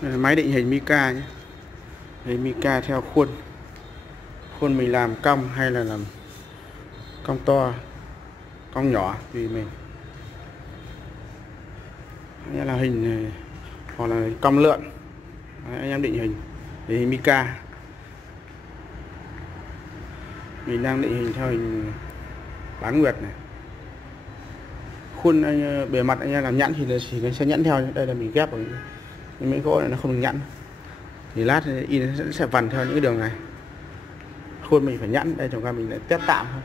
Đây là máy định hình mica nhé. Đây, mica theo khuôn. Khuôn mình làm cong hay là làm cong to, cong nhỏ tùy mình. Nghĩa là hình hoặc là cong lượn. Đấy, anh em định hình để hình mica. Mình đang định hình theo hình bán nguyệt này. Khuôn anh, bề mặt anh em làm nhẵn thì nó sẽ nhẵn theo. Đây là mình ghép vào những mấy gỗ này nó không được nhẵn, thì lát in nó sẽ vằn theo những cái đường này. Khuôn mình phải nhẵn. Đây chúng ta mình lại test tạm thôi.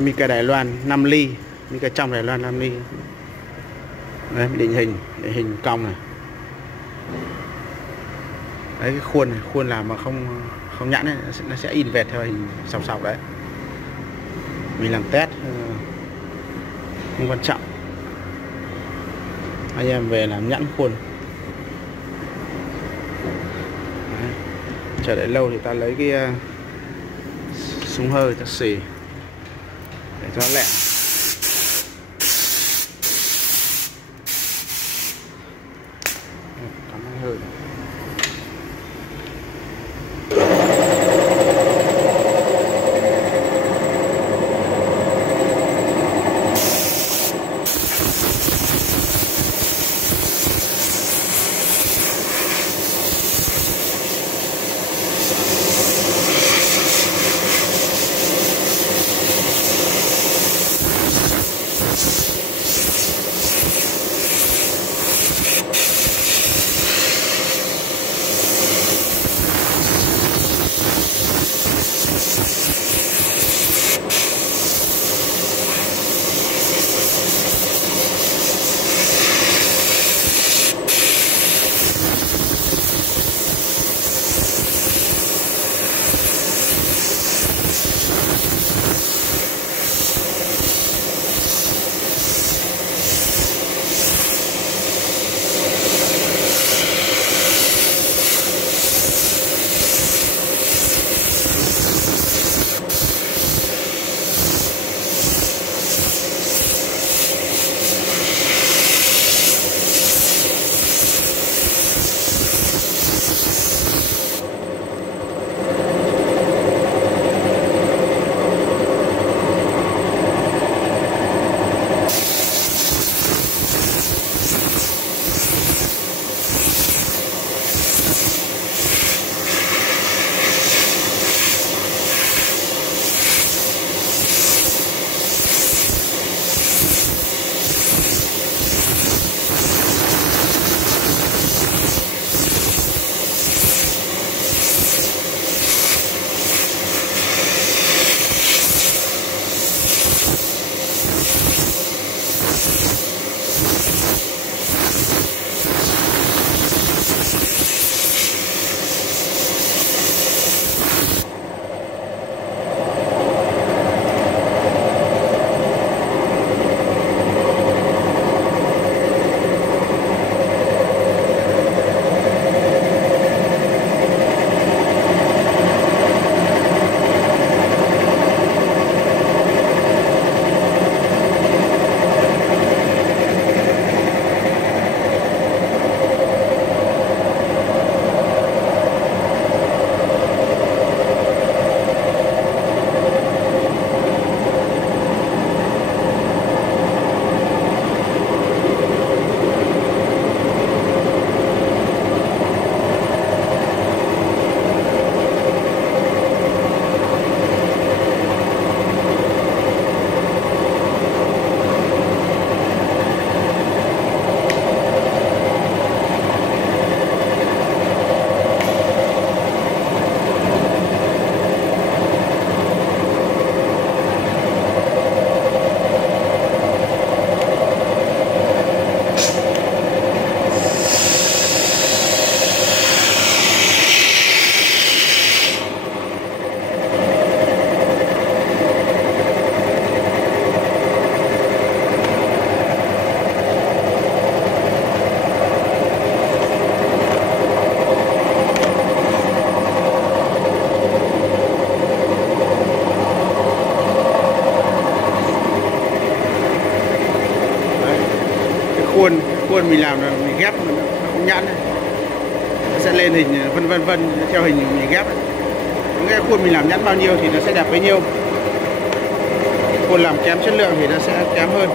Mica Đài Loan 5 ly, mica trong Đài Loan 5 ly. Đấy, định hình cong này. Đấy, cái khuôn này, khuôn làm mà không nhẵn này, nó sẽ in vẹt theo hình sọc sọc đấy. Mình làm test không quan trọng. Anh em về làm nhẵn khuôn. Đấy. Chờ đợi lâu thì ta lấy cái súng hơi ta xì để cho lẹ. Cắm hơi này. khuôn mình làm là mình ghép nó không nhẵn này. Nó sẽ lên hình vân vân theo hình mình ghép ấy. Cái khuôn mình làm nhẵn bao nhiêu thì nó sẽ đẹp bấy nhiêu, khuôn làm kém chất lượng thì nó sẽ kém hơn.